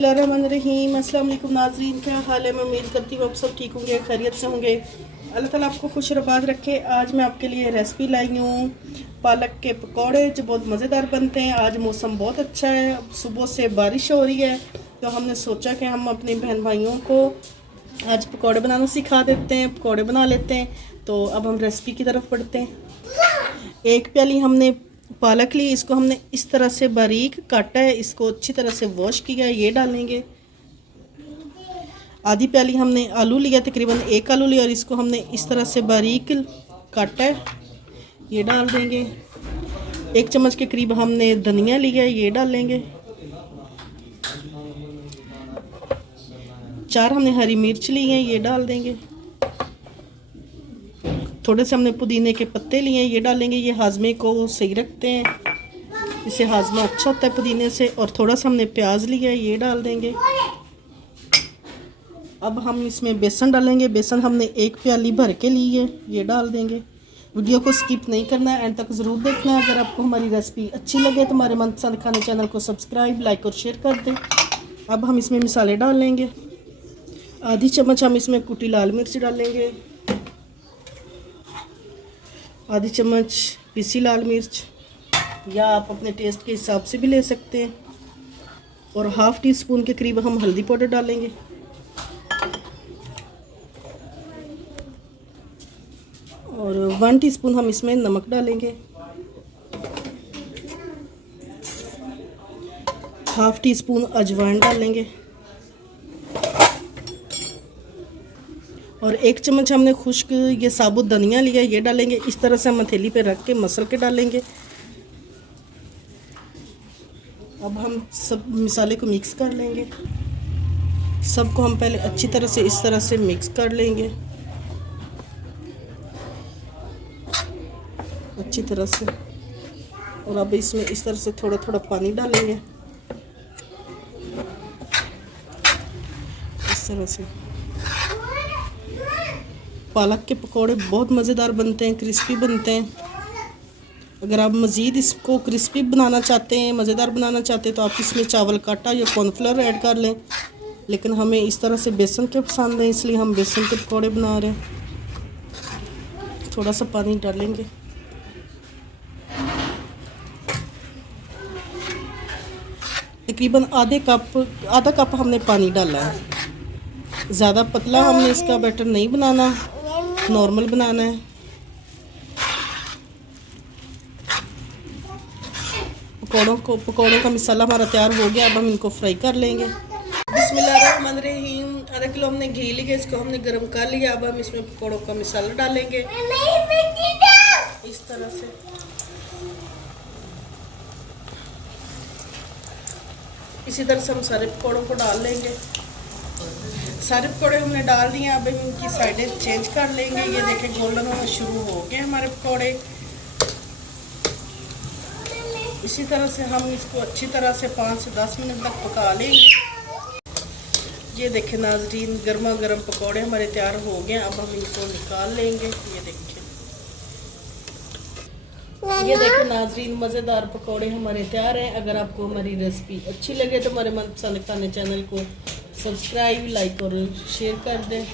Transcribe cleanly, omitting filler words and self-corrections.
रहीम अस्सलाम वालेकुम नाज़रीन, क्या हाल है। मैं उम्मीद करती हूँ आप सब ठीक होंगे, खैरियत से होंगे। अल्लाह ताला आपको खुश रबाद रखे। आज मैं आपके लिए रेसिपी लाई हूँ पालक के पकौड़े जो बहुत मज़ेदार बनते हैं। आज मौसम बहुत अच्छा है, सुबह से बारिश हो रही है, तो हमने सोचा कि हम अपने बहन भाइयों को आज पकौड़े बनाना सिखा देते हैं, पकौड़े बना लेते हैं। तो अब हम रेसिपी की तरफ बढ़ते हैं। एक प्याली हमने पालक ली, इसको हमने इस तरह से बारीक काटा है, इसको अच्छी तरह से वॉश किया है, ये डालेंगे। आधी प्याली हमने आलू लिया, तकरीबन एक आलू लिया और इसको हमने इस तरह से बारीक काटा है, ये डाल देंगे। एक चम्मच के करीब हमने धनिया लिया है, ये डालेंगे। 4 हमने हरी मिर्च ली है, ये डाल देंगे। थोड़े से हमने पुदीने के पत्ते लिए हैं, ये डालेंगे। ये हाजमे को सही रखते हैं, इससे हाजमा अच्छा होता है पुदीने से। और थोड़ा सा हमने प्याज लिया है, ये डाल देंगे। अब हम इसमें बेसन डालेंगे। बेसन हमने एक प्याली भर के ली है, ये डाल देंगे। वीडियो को स्किप नहीं करना है, एंड तक ज़रूर देखना है। अगर आपको हमारी रेसिपी अच्छी लगे तो हमारे मनपसंद खाने चैनल को सब्सक्राइब, लाइक और शेयर कर दें। अब हम इसमें मसाले डाल लेंगे। आधी चम्मच हम इसमें कुटी लाल मिर्च डालेंगे, आधी चम्मच पिसी लाल मिर्च, या आप अपने टेस्ट के हिसाब से भी ले सकते हैं। और हाफ़ टी स्पून के करीब हम हल्दी पाउडर डालेंगे। और 1 टीस्पून हम इसमें नमक डालेंगे। हाफ़ टी स्पून अजवाइन डालेंगे। और 1 चम्मच हमने खुश्क ये साबुत धनिया लिया, ये डालेंगे। इस तरह से हम हथेली पे रख के मसल के डालेंगे। अब हम सब मसाले को मिक्स कर लेंगे। सबको हम पहले अच्छी तरह से इस तरह से मिक्स कर लेंगे, अच्छी तरह से। और अब इसमें इस तरह से थोड़ा थोड़ा पानी डालेंगे, इस तरह से। पालक के पकौड़े बहुत मज़ेदार बनते हैं, क्रिस्पी बनते हैं। अगर आप मज़ीद इसको क्रिस्पी बनाना चाहते हैं, मज़ेदार बनाना चाहते हैं, तो आप इसमें चावल का आटा या कॉर्नफ्लोर ऐड कर लें। लेकिन हमें इस तरह से बेसन के पसंद है, इसलिए हम बेसन के पकौड़े बना रहे हैं। थोड़ा सा पानी डालेंगे। तकरीबन आधा कप हमने पानी डाला है। ज़्यादा पतला हमने इसका बैटर नहीं बनाना, नॉर्मल बनाना है। पकौड़ों का मसाला हमारा तैयार हो गया। अब हम इनको फ्राई कर लेंगे। बिस्मिल्लाहिर्रहमानिर्रहीम। आधा किलो हमने घी लिया, इसको हमने गर्म कर लिया। अब हम इसमें पकौड़ों का मसाला डालेंगे, इस तरह से। इसी तरह से हम सारे पकौड़ों को डाल लेंगे। सारे पकौड़े हमने डाल दिए। अब हम इनकी साइडें चेंज कर लेंगे। ये देखें गोल्डन होना शुरू हो गए हमारे पकौड़े। इसी तरह से हम इसको अच्छी तरह से 5 से 10 मिनट तक पका लेंगे। ये देखें नाज़रीन, गर्मा गर्म पकौड़े हमारे तैयार हो गए। अब हम इनको निकाल लेंगे। ये देखें नाज़रीन, मज़ेदार पकौड़े हमारे तैयार हैं। अगर आपको हमारी रेसिपी अच्छी लगे तो हमारे मनपसंद खाने चैनल को सब्सक्राइब, लाइक और शेयर कर दें।